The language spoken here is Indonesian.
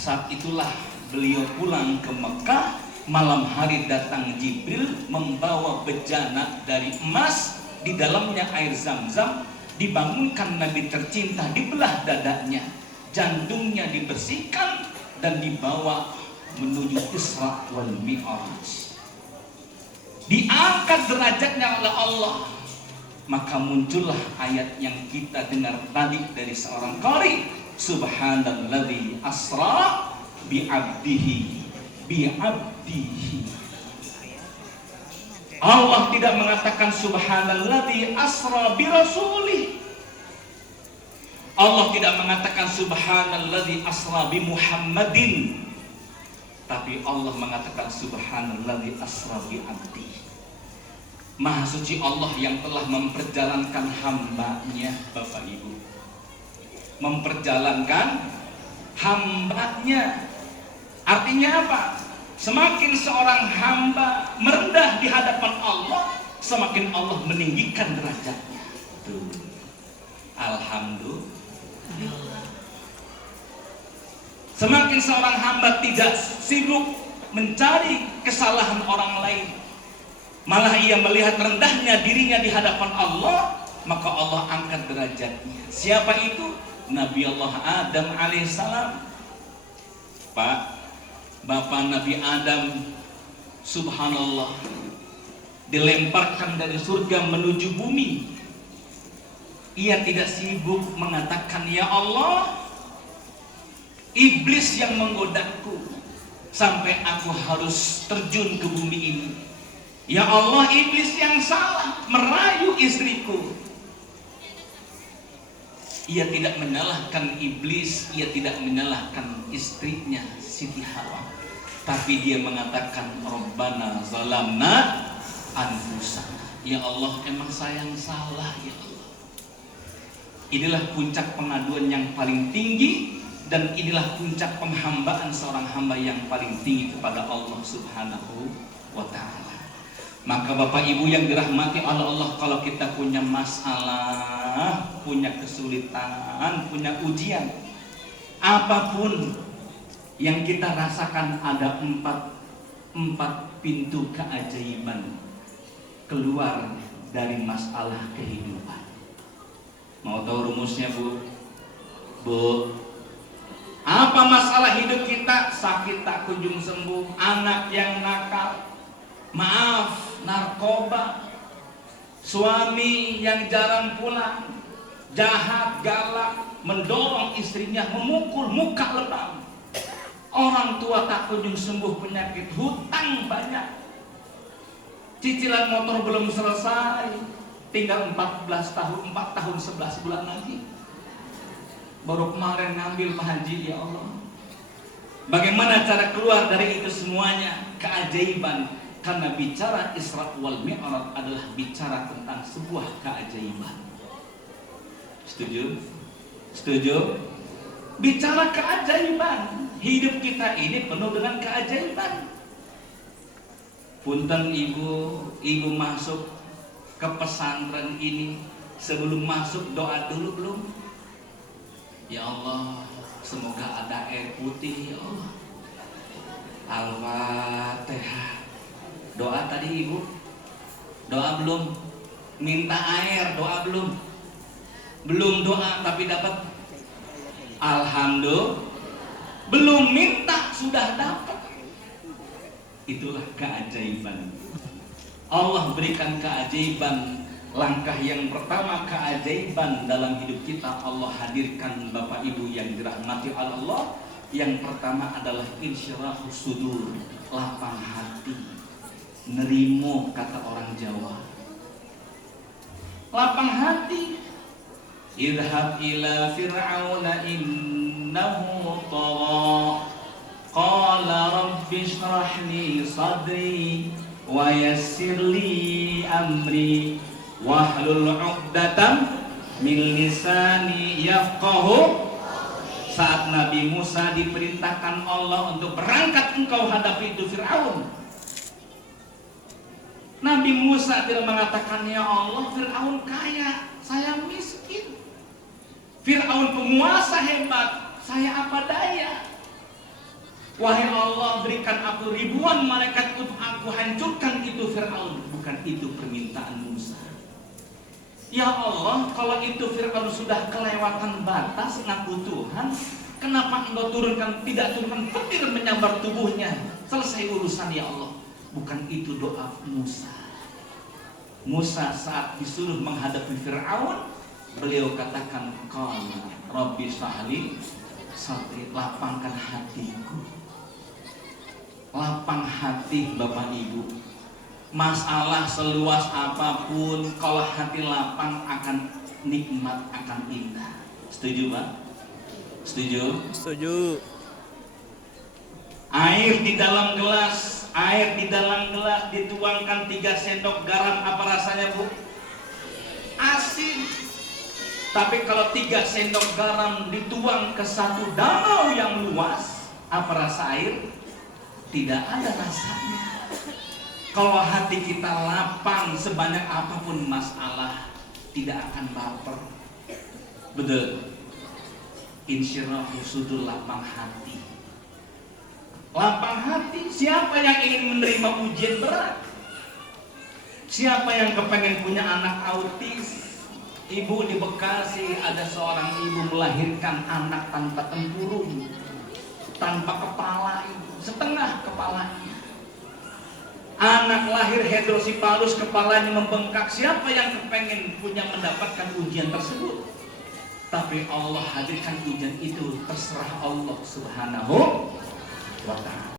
Saat itulah beliau pulang ke Mekah. Malam hari datang Jibril membawa bejana dari emas, di dalamnya air Zam-Zam. Dibangunkan Nabi tercinta, dibelah dadanya, jantungnya dibersihkan dan dibawa menuju Isra wal Mi'raj. Diangkat derajatnya oleh Allah. Maka muncullah ayat yang kita dengar tadi dari seorang qari, subhanalladzi asra bi'abdihi. Allah tidak mengatakan subhanalladzi asra bi rasulih. Allah tidak mengatakan subhanalladzi asra bi Muhammadin. Tapi Allah mengatakan subhanalladzi asra bi abdi. Maha suci Allah yang telah memperjalankan hambanya, Bapak Ibu. Memperjalankan hambanya. Artinya apa? Semakin seorang hamba merendah di hadapan Allah, semakin Allah meninggikan derajatnya. Tuh. Alhamdulillah. Semakin seorang hamba tidak sibuk mencari kesalahan orang lain, malah ia melihat rendahnya dirinya di hadapan Allah, maka Allah angkat derajatnya. Siapa itu? Nabi Allah Adam alaihissalam. Pak, Bapak Nabi Adam, subhanallah, dilemparkan dari surga menuju bumi. Ia tidak sibuk mengatakan, ya Allah, iblis yang menggodaku sampai aku harus terjun ke bumi ini. Ya Allah, iblis yang salah merayu istriku. Ia tidak menyalahkan iblis, ia tidak menyalahkan istrinya Siti Hawa, tapi dia mengatakan Rabbana zalamna anfusana. Ya Allah, emang saya yang salah ya Allah. Inilah puncak pengaduan yang paling tinggi, dan inilah puncak penghambaan seorang hamba yang paling tinggi kepada Allah Subhanahu wa ta'ala. Maka Bapak Ibu yang dirahmati oleh Allah, kalau kita punya masalah, punya kesulitan, punya ujian, apapun yang kita rasakan, ada empat pintu keajaiban keluar dari masalah kehidupan. Mau tahu rumusnya, Bu? Bu, apa masalah hidup kita? Sakit tak kunjung sembuh, anak yang nakal, maaf, narkoba, suami yang jarang pulang, jahat, galak, mendorong istrinya, memukul, muka lebam, orang tua tak kunjung sembuh penyakit, hutang banyak, cicilan motor belum selesai, tinggal 14 tahun, 4 tahun 11 bulan lagi. Baru kemarin ngambil Pak Haji, ya Allah. Bagaimana cara keluar dari itu semuanya? Keajaiban. Karena bicara Isra wal Mi'raj adalah bicara tentang sebuah keajaiban. Setuju? Setuju? Bicara keajaiban. Hidup kita ini penuh dengan keajaiban. Punten ibu masuk ke pesantren ini, sebelum masuk doa dulu belum? Ya Allah, semoga ada air putih ya Allah. Al-Fatihah. Doa tadi ibu, doa belum? Minta air, doa belum? Belum doa tapi dapat. Alhamdulillah. Belum minta sudah dapat. Itulah keajaiban. Allah berikan keajaiban. Langkah yang pertama keajaiban dalam hidup kita, Allah hadirkan Bapak Ibu yang dirahmati Allah. Yang pertama adalah insyirahus sudur, lapang hati. Nerimo kata orang Jawa, lapang hati. Idhab ila fir'auna innahu tagha qala rabbi shrah li sadri wa yassir li amri wahlul 'uqdatam min lisani yafqahu. Saat Nabi Musa diperintahkan Allah untuk berangkat engkau hadapi itu Fir'aun, Nabi Musa tidak mengatakan, ya Allah, Fir'aun kaya, saya miskin. Fir'aun penguasa hebat, saya apa daya. Wahai Allah, berikan aku ribuan malaikat untuk aku hancurkan itu Fir'aun. Bukan itu permintaan Musa. Ya Allah, kalau itu Fir'aun sudah kelewatan batas ngaku Tuhan, kenapa Engkau tidak turunkan petir menyambar tubuhnya? Selesai urusan ya Allah. Bukan itu doa Musa. Musa saat disuruh menghadapi Fir'aun, beliau katakan, qala rabbi shrahli sadri, lapangkan hatiku. Lapang hati Bapak Ibu. Masalah seluas apapun, kalau hati lapang akan nikmat, akan indah. Setuju Pak? Setuju? Setuju. Air di dalam gelas dituangkan 3 sendok garam, apa rasanya Bu? Asin. Tapi kalau 3 sendok garam dituang ke satu danau yang luas, apa rasa air? Tidak ada rasanya. Kalau hati kita lapang, sebanyak apapun masalah, tidak akan baper. Betul. Insyirah sudur, lapang hati. Lapang hati. Siapa yang ingin menerima ujian berat? Siapa yang kepengen punya anak autis? Ibu di Bekasi, ada seorang ibu melahirkan anak tanpa tempurung, tanpa kepala, setengah kepalanya. Anak lahir hidrosipalus, kepalanya membengkak. Siapa yang kepengen punya mendapatkan ujian tersebut? Tapi Allah hadirkan ujian itu, terserah Allah Subhanahu wa ta'ala.